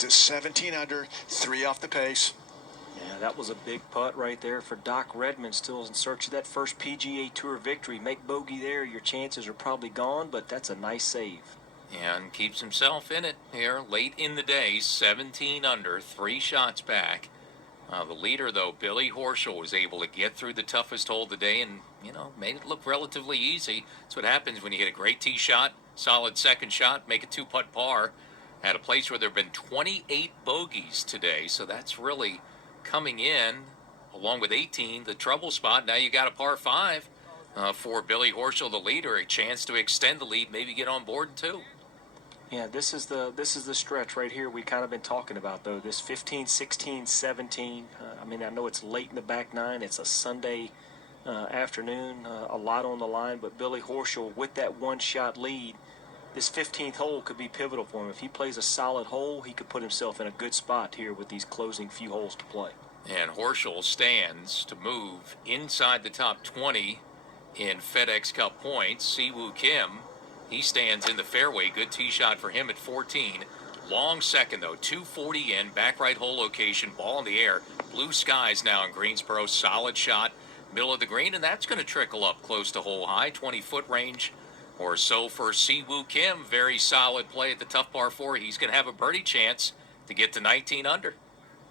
Leads at 17 under, 3 off the pace. Yeah, that was a big putt right there for Doc Redman, still in search of that first PGA Tour victory. Make bogey there, your chances are probably gone, but that's a nice save. And keeps himself in it here late in the day, 17 under, 3 shots back. The leader, though, Billy Horschel, was able to get through the toughest hole of the day and, made it look relatively easy. That's what happens when you hit a great tee shot, solid second shot, make a 2-putt par at a place where there have been 28 bogeys today. So that's really coming in, along with 18, the trouble spot. Now you got a par 5 for Billy Horschel, the leader, a chance to extend the lead, maybe get on board in 2. Yeah, this is the stretch right here we kind of been talking about, though. This 15, 16, 17. I know it's late in the back nine. It's a Sunday afternoon, a lot on the line. But Billy Horschel, with that one-shot lead, this 15th hole could be pivotal for him. If he plays a solid hole, he could put himself in a good spot here with these closing few holes to play. And Horschel stands to move inside the top 20 in FedEx Cup points. Siwoo Kim, he stands in the fairway. Good tee shot for him at 14. Long second, though. 240 in. Back right hole location. Ball in the air. Blue skies now in Greensboro. Solid shot. Middle of the green. And that's going to trickle up close to hole high. 20-foot range or so for Siwoo Kim. Very solid play at the tough par 4. He's going to have a birdie chance to get to 19 under.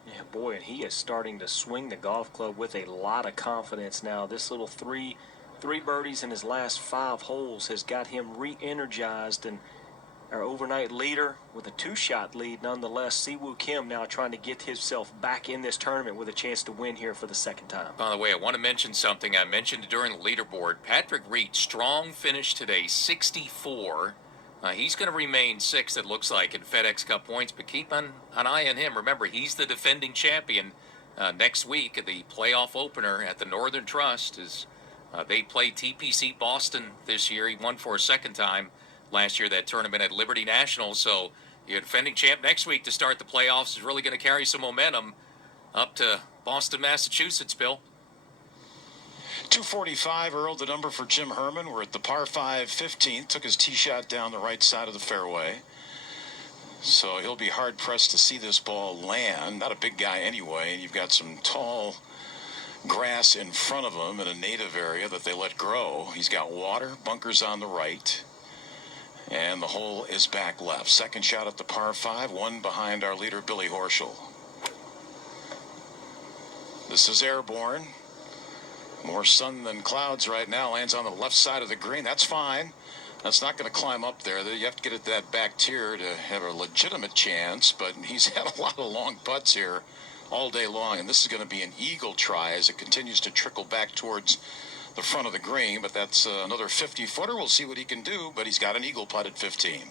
Yeah, boy, and he is starting to swing the golf club with a lot of confidence now. This little three birdies in his last 5 holes has got him re-energized, and our overnight leader with a 2-shot lead nonetheless. Siwoo Kim now trying to get himself back in this tournament with a chance to win here for the second time. By the way, I want to mention something. I mentioned it during the leaderboard. Patrick Reed, strong finish today, 64. He's going to remain 6th, it looks like, in FedEx Cup points, but keep an eye on him. Remember, he's the defending champion next week at the playoff opener at the Northern Trust. They play TPC Boston this year. He won for a second time last year, that tournament at Liberty National. So your defending champ next week to start the playoffs is really going to carry some momentum up to Boston, Massachusetts, Bill. 245, Earl, the number for Jim Herman. We're at the par 5 15th. Took his tee shot down the right side of the fairway. So he'll be hard-pressed to see this ball land. Not a big guy anyway, and you've got some tall grass in front of him in a native area that they let grow. He's got water, bunkers on the right, and the hole is back left. Second shot at the par 5, one behind our leader, Billy Horschel. This is airborne. More sun than clouds right now. Lands on the left side of the green. That's fine. That's not going to climb up there. You have to get at that back tier to have a legitimate chance, but he's had a lot of long putts here all day long, and this is going to be an eagle try as it continues to trickle back towards the front of the green, but that's another 50-footer. We'll see what he can do, but he's got an eagle putt at 15.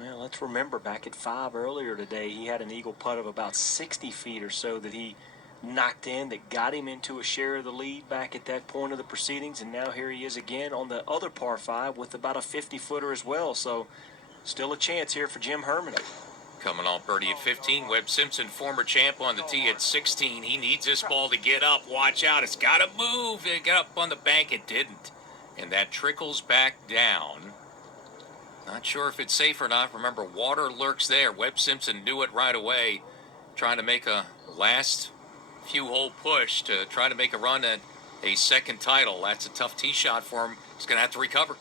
Well, let's remember back at 5 earlier today, he had an eagle putt of about 60 feet or so that he knocked in that got him into a share of the lead back at that point of the proceedings, and now here he is again on the other par 5 with about a 50-footer as well. So still a chance here for Jim Herman. Coming off birdie at 15, Webb Simpson, former champ, on the tee at 16. He needs this ball to get up. Watch out. It's got to move. It got up on the bank. It didn't. And that trickles back down. Not sure if it's safe or not. Remember, water lurks there. Webb Simpson knew it right away, trying to make a last few hole push to try to make a run at a second title. That's a tough tee shot for him. He's going to have to recover.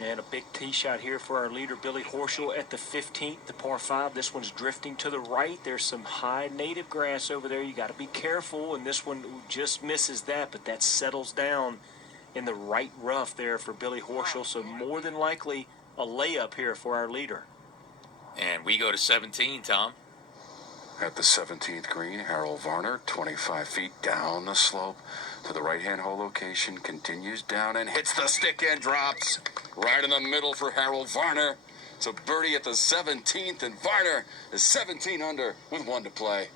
And a big tee shot here for our leader, Billy Horschel, at the 15th, the par 5. This one's drifting to the right. There's some high native grass over there. You got to be careful, and this one just misses that, but that settles down in the right rough there for Billy Horschel. So more than likely a layup here for our leader. And we go to 17, Tom. At the 17th green, Harold Varner, 25 feet down the slope to the right-hand hole location, continues down and hits the stick and drops right in the middle for Harold Varner. It's a birdie at the 17th, and Varner is 17 under with 1 to play.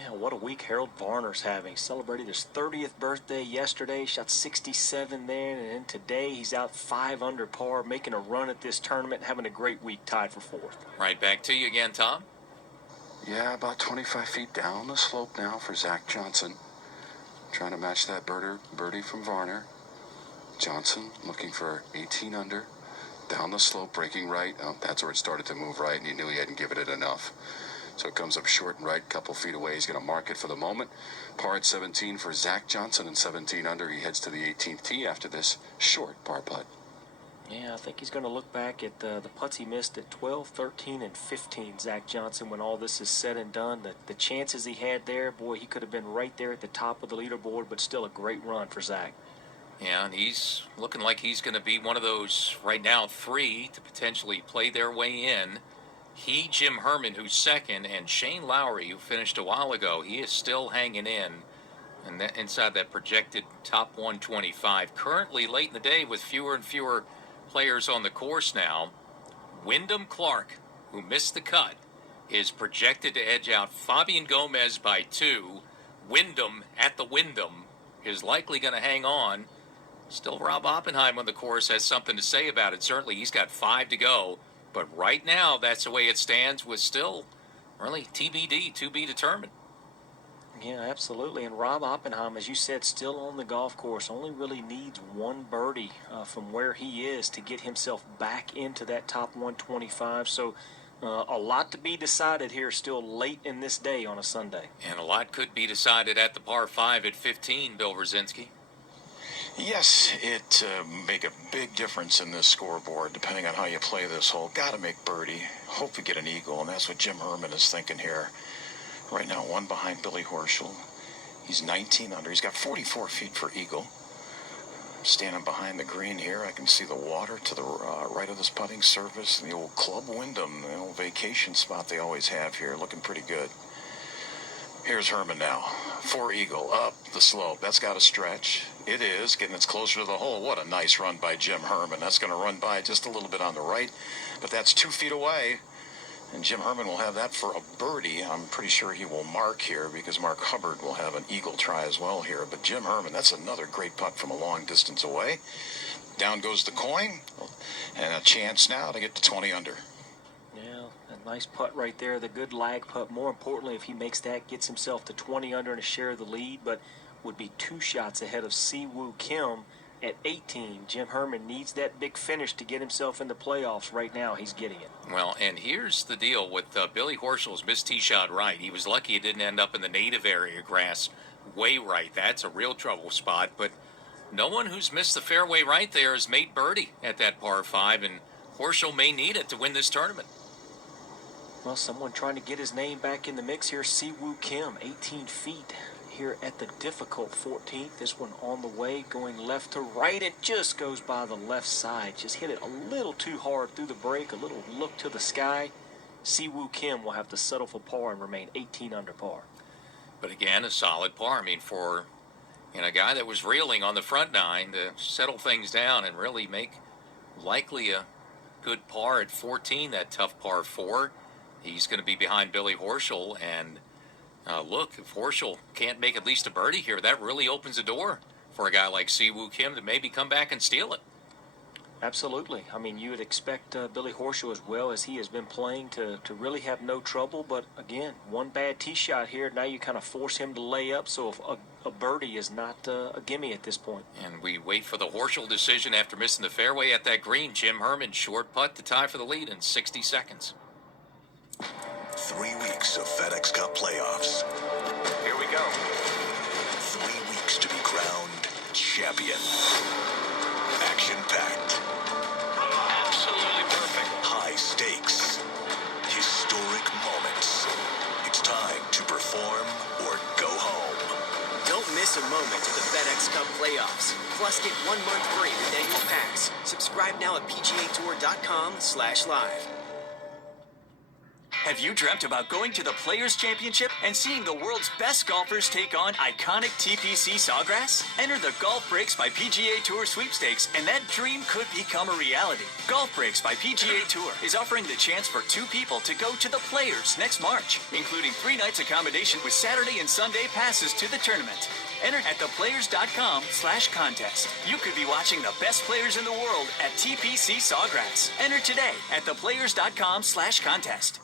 Yeah, what a week Harold Varner's having. Celebrated his 30th birthday yesterday, shot 67 there, and then today he's out 5 under par, making a run at this tournament, having a great week, tied for 4th. Right back to you again, Tom. Yeah, about 25 feet down the slope now for Zach Johnson. Trying to match that birdie from Varner. Johnson looking for 18 under. Down the slope, breaking right. Oh, that's where it started to move right, and he knew he hadn't given it enough. So it comes up short and right, couple feet away. He's going to mark it for the moment. Par at 17 for Zach Johnson, and 17 under. He heads to the 18th tee after this short par putt. Yeah, I think he's going to look back at the putts he missed at 12, 13, and 15, Zach Johnson, when all this is said and done. The chances he had there, boy, he could have been right there at the top of the leaderboard, but still a great run for Zach. Yeah, and he's looking like he's going to be one of those, right now, 3 to potentially play their way in. He, Jim Herman, who's second, and Shane Lowry, who finished a while ago, he is still hanging in. And inside that projected top 125. Currently, late in the day, with fewer and fewer players on the course now, Wyndham Clark, who missed the cut, is projected to edge out Fabian Gomez by 2. Wyndham at the Wyndham is likely going to hang on. Still, Rob Oppenheim on the course has something to say about it. Certainly, he's got 5 to go. But right now, that's the way it stands, with still really TBD, to be determined. Yeah, absolutely. And Rob Oppenheim, as you said, still on the golf course, only really needs 1 birdie from where he is to get himself back into that top 125. So a lot to be decided here still late in this day on a Sunday. And a lot could be decided at the par 5 at 15, Bill Rosinski. Yes, it make a big difference in this scoreboard depending on how you play this hole. Got to make birdie. Hope we get an eagle, and that's what Jim Herman is thinking here. Right now, 1 behind Billy Horschel. He's 19 under. He's got 44 feet for eagle. Standing behind the green here, I can see the water to the right of this putting surface, and the old Club Wyndham, the old vacation spot they always have here, looking pretty good. Here's Herman now. 4 eagle, up the slope. That's got to stretch. It is, getting us closer to the hole. What a nice run by Jim Herman. That's going to run by just a little bit on the right, but that's 2 feet away. And Jim Herman will have that for a birdie. I'm pretty sure he will mark here because Mark Hubbard will have an eagle try as well here. But Jim Herman, that's another great putt from a long distance away. Down goes the coin, and a chance now to get to 20 under. Yeah, a nice putt right there, the good lag putt. More importantly, if he makes that, gets himself to 20 under and a share of the lead, but would be 2 shots ahead of Siwoo Kim at 18. Jim Herman needs that big finish to get himself in the playoffs. Right now, he's getting it. Well, and here's the deal with Billy Horschel's missed tee shot right. He was lucky it didn't end up in the native area grass way right. That's a real trouble spot, but no one who's missed the fairway right there has made birdie at that par 5, and Horschel may need it to win this tournament. Well, someone trying to get his name back in the mix here. Siwoo Kim, 18 feet here at the difficult 14th. This one on the way, going left to right. It just goes by the left side. Just hit it a little too hard through the break. A little look to the sky. Siwoo Kim will have to settle for par and remain 18 under par. But again, a solid par. I mean, for a guy that was reeling on the front 9 to settle things down and really make likely a good par at 14, that tough par 4. He's going to be behind Billy Horschel, and look, if Horschel can't make at least a birdie here, that really opens the door for a guy like Siwoo Kim to maybe come back and steal it. Absolutely. I mean, you would expect Billy Horschel, as well as he has been playing, to really have no trouble. But again, 1 bad tee shot here. Now you kind of force him to lay up. So if a birdie is not a gimme at this point. And we wait for the Horschel decision after missing the fairway at that green. Jim Herman, short putt to tie for the lead in 60 seconds. 3 weeks of FedEx Cup playoffs. Here we go. 3 weeks to be crowned champion. Action-packed. Absolutely perfect. High stakes. Historic moments. It's time to perform or go home. Don't miss a moment of the FedEx Cup playoffs. Plus, get 1 month free with annual packs. Subscribe now at PGAtour.com/live. Have you dreamt about going to the Players' Championship and seeing the world's best golfers take on iconic TPC Sawgrass? Enter the Golf Breaks by PGA Tour sweepstakes, and that dream could become a reality. Golf Breaks by PGA Tour is offering the chance for 2 people to go to the Players next March, including 3 nights accommodation with Saturday and Sunday passes to the tournament. Enter at theplayers.com/contest. You could be watching the best players in the world at TPC Sawgrass. Enter today at theplayers.com/contest.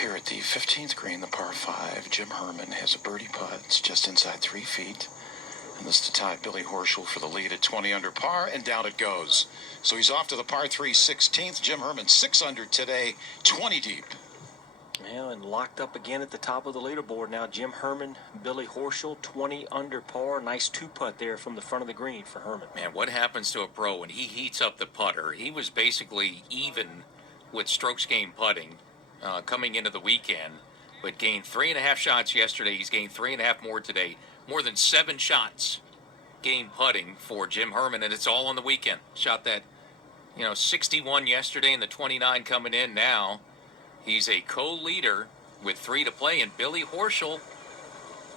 Here at the 15th green, the par 5, Jim Herman has a birdie putt. It's just inside 3 feet. And this to tie Billy Horschel for the lead at 20 under par, and down it goes. So he's off to the par 3 16th. Jim Herman 6 under today, 20 deep. Yeah, and locked up again at the top of the leaderboard now. Jim Herman, Billy Horschel, 20 under par. Nice two-putt there from the front of the green for Herman. Man, what happens to a pro when he heats up the putter? He was basically even with strokes gained putting coming into the weekend, but gained 3.5 shots yesterday. He's gained 3.5 more today. More than 7 shots gained putting for Jim Herman, and it's all on the weekend. Shot that, 61 yesterday and the 29 coming in now. He's a co-leader with 3 to play, and Billy Horschel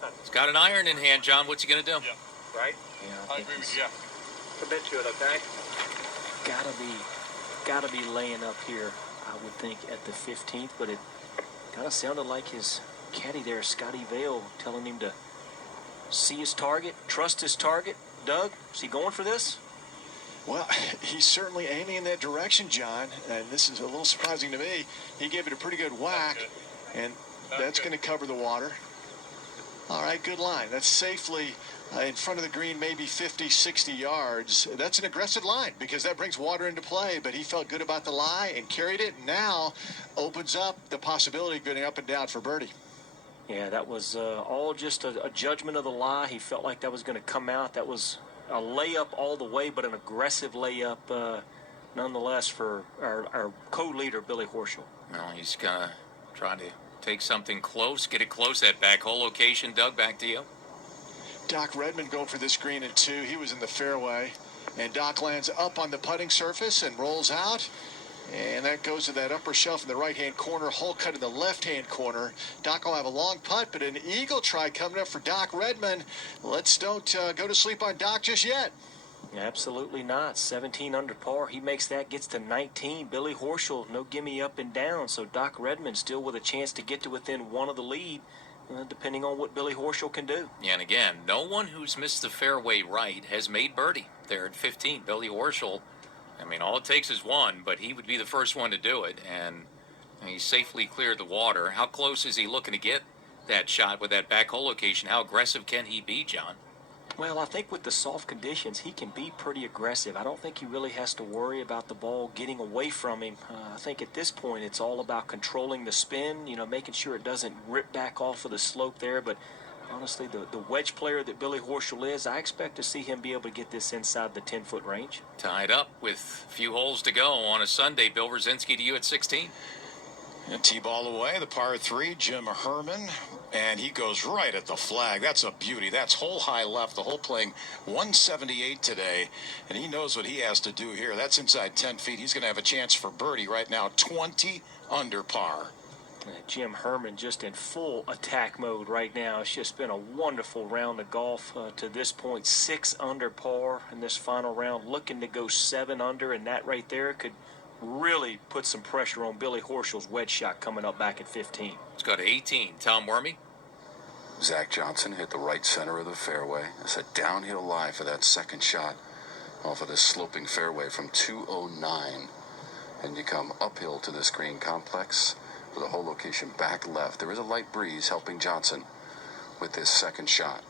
has got an iron in hand. John, what's he going to do? Yeah. Right? Yeah, I agree with you. Yeah. Commit to it, okay? Gotta be laying up here, I would think, at the 15th, but it kind of sounded like his caddy there, Scotty Vale, telling him to see his target, trust his target. Doug, is he going for this? Well, he's certainly aiming in that direction, John, and this is a little surprising to me. He gave it a pretty good whack, and that's going to cover the water. All right, good line. That's safely in front of the green, maybe 50, 60 yards. That's an aggressive line because that brings water into play, but he felt good about the lie and carried it, and now opens up the possibility of getting up and down for birdie. Yeah, that was all just a judgment of the lie. He felt like that was going to come out. That was a layup all the way, but an aggressive layup nonetheless for our co-leader, Billy Horschel. Well, he's going to try to take something close, get it close, that back hole location. Doug, back to you. Doc Redman going for this green at 2. He was in the fairway, and Doc lands up on the putting surface and rolls out. And that goes to that upper shelf in the right-hand corner, hole cut in the left-hand corner. Doc will have a long putt, but an eagle try coming up for Doc Redman. Let's don't go to sleep on Doc just yet. Absolutely not. 17 under par. He makes that, gets to 19. Billy Horschel, no gimme up and down. So Doc Redman still with a chance to get to within 1 of the lead, depending on what Billy Horschel can do. Yeah, and again, no one who's missed the fairway right has made birdie there at 15. Billy Horschel, all it takes is 1, but he would be the first one to do it, and he safely cleared the water. How close is he looking to get that shot with that back hole location? How aggressive can he be, John? Well, I think with the soft conditions, he can be pretty aggressive. I don't think he really has to worry about the ball getting away from him. I think at this point it's all about controlling the spin, making sure it doesn't rip back off of the slope there. But honestly, the wedge player that Billy Horschel is, I expect to see him be able to get this inside the 10-foot range. Tied up with a few holes to go on a Sunday. Bill Rosinski to you at 16. And T-ball away, the par 3, Jim Herman, and he goes right at the flag. That's a beauty. That's hole high left. The hole playing 178 today, and he knows what he has to do here. That's inside 10 feet. He's going to have a chance for birdie right now, 20 under par. Jim Herman just in full attack mode right now. It's just been a wonderful round of golf to this point. 6 under par in this final round, looking to go 7 under, and that right there could really put some pressure on Billy Horschel's wedge shot coming up back at 15. Let's go to 18. Tom Wormy. Zach Johnson hit the right center of the fairway. It's a downhill lie for that second shot off of this sloping fairway from 209. And you come uphill to this green complex with a hole location back left. There is a light breeze helping Johnson with this second shot.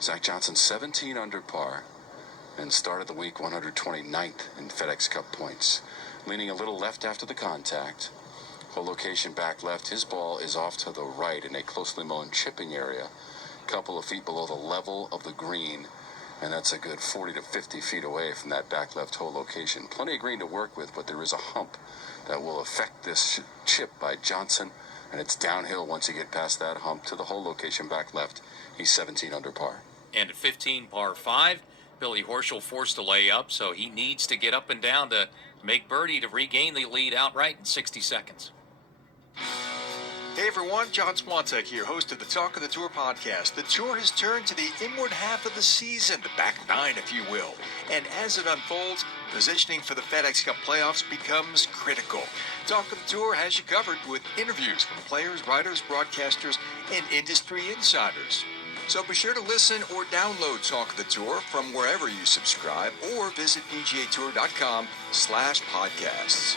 Zach Johnson 17 under par and started the week 129th in FedEx Cup points. Leaning a little left after the contact. Hole location back left. His ball is off to the right in a closely mown chipping area, a couple of feet below the level of the green, and that's a good 40 to 50 feet away from that back left hole location. Plenty of green to work with, but there is a hump that will affect this chip by Johnson, and it's downhill once you get past that hump to the hole location back left. He's 17 under par. And at 15, par 5, Billy Horschel forced a layup, so he needs to get up and down to make birdie to regain the lead outright in 60 seconds. Hey everyone, John Swantek here, host of the Talk of the Tour podcast. The Tour has turned to the inward half of the season, the back 9 if you will. And as it unfolds, positioning for the FedEx Cup playoffs becomes critical. Talk of the Tour has you covered with interviews from players, writers, broadcasters, and industry insiders. So be sure to listen or download Talk of the Tour from wherever you subscribe or visit PGAtour.com/podcasts.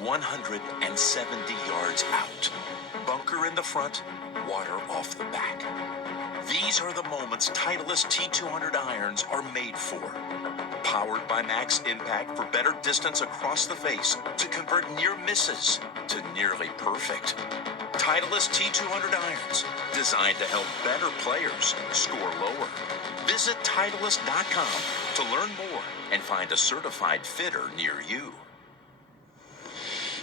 170 yards out. Bunker in the front, water off the back. These are the moments Titleist T200 irons are made for. Powered by Max Impact for better distance across the face to convert near misses to nearly perfect. Titleist T200 irons, designed to help better players score lower. Visit Titleist.com to learn more and find a certified fitter near you.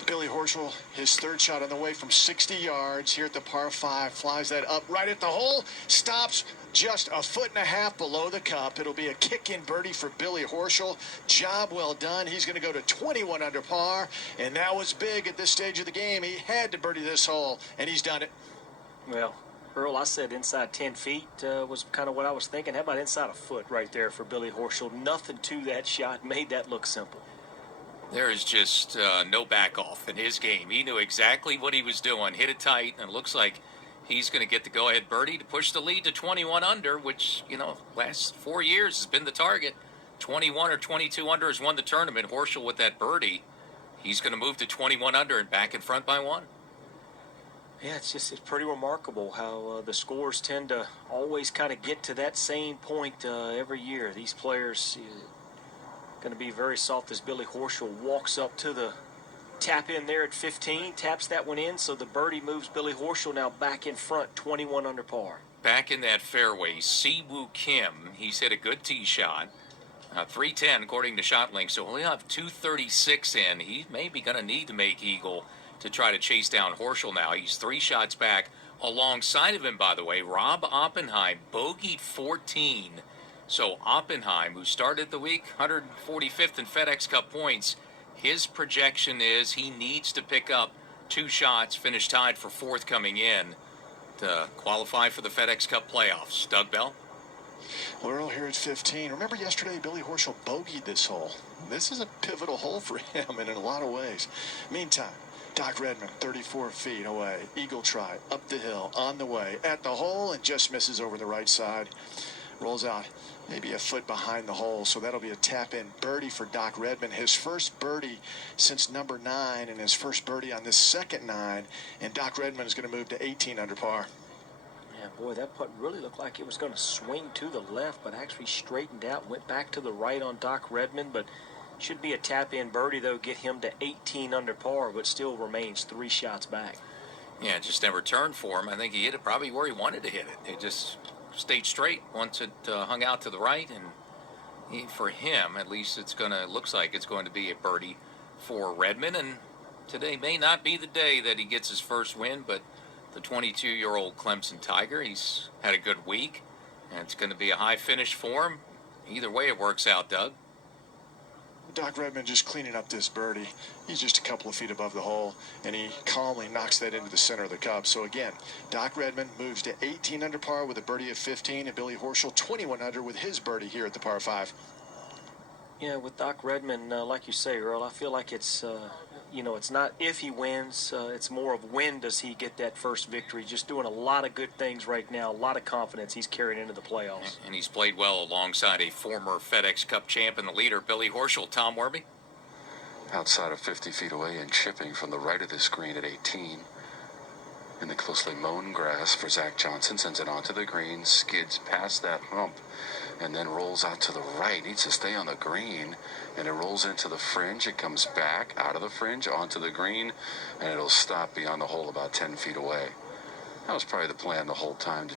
Billy Horschel, his third shot on the way from 60 yards here at the par 5, flies that up right at the hole, stops just a foot and a half below the cup. It'll be a kick-in birdie for Billy Horschel. Job well done. He's going to go to 21 under par, and that was big at this stage of the game. He had to birdie this hole, and he's done it. Well, Earl, I said inside 10 feet was kind of what I was thinking. How about inside a foot right there for Billy Horschel? Nothing to that shot. Made that look simple. There is just no back off in his game. He knew exactly what he was doing. Hit it tight, and it looks like he's going to get the go-ahead birdie to push the lead to 21 under, which, last 4 years has been the target. 21 or 22 under has won the tournament. Horschel with that birdie, he's going to move to 21 under and back in front by 1. Yeah, it's pretty remarkable how the scores tend to always kind of get to that same point every year. These players going to be very soft as Billy Horschel walks up to the tap in there at 15, taps that one in, so the birdie moves Billy Horschel now back in front, 21 under par. Back in that fairway, Siwoo Kim, he's hit a good tee shot. 310 according to ShotLink, so he'll have 236 in. He may be going to need to make eagle to try to chase down Horschel now. He's 3 shots back. Alongside of him, by the way, Rob Oppenheim bogeyed 14. So Oppenheim, who started the week 145th in FedEx Cup points, his projection is he needs to pick up 2 shots, finish tied for 4th coming in to qualify for the FedEx Cup playoffs. Doug Bell? Well, Earl here at 15. Remember yesterday Billy Horschel bogeyed this hole. This is a pivotal hole for him in a lot of ways. Meantime, Doc Redman, 34 feet away. Eagle try, up the hill, on the way, at the hole, and just misses over the right side. Rolls out maybe a foot behind the hole, so that'll be a tap-in birdie for Doc Redman. His first birdie since number 9, and his first birdie on this second 9, and Doc Redman is going to move to 18 under par. Yeah, boy, that putt really looked like it was going to swing to the left, but actually straightened out, went back to the right on Doc Redman, but should be a tap-in birdie, though, get him to 18 under par, but still remains 3 shots back. Yeah, it just never turned for him. I think he hit it probably where he wanted to hit it. It just stayed straight once it hung out to the right, and for him, at least, looks like it's going to be a birdie for Redman. And today may not be the day that he gets his first win, but the 22-year-old Clemson Tiger, he's had a good week, and it's going to be a high finish for him. Either way, it works out, Doug. Doc Redman just cleaning up this birdie. He's just a couple of feet above the hole, and he calmly knocks that into the center of the cup. So again, Doc Redman moves to 18 under par with a birdie of 15, and Billy Horschel 21 under with his birdie here at the par 5. Yeah, with Doc Redman, like you say, Earl, I feel like it's not if he wins, it's more of when does he get that first victory. Just doing a lot of good things right now, a lot of confidence he's carrying into the playoffs. And he's played well alongside a former FedEx Cup champ and the leader, Billy Horschel. Tom Werby? Outside of 50 feet away and chipping from the right of the screen at 18. In the closely mown grass for Zach Johnson, sends it onto the green, skids past that hump, and then rolls out to the right. Needs to stay on the green, and it rolls into the fringe. It comes back out of the fringe onto the green, and it'll stop beyond the hole about 10 feet away. That was probably the plan the whole time, to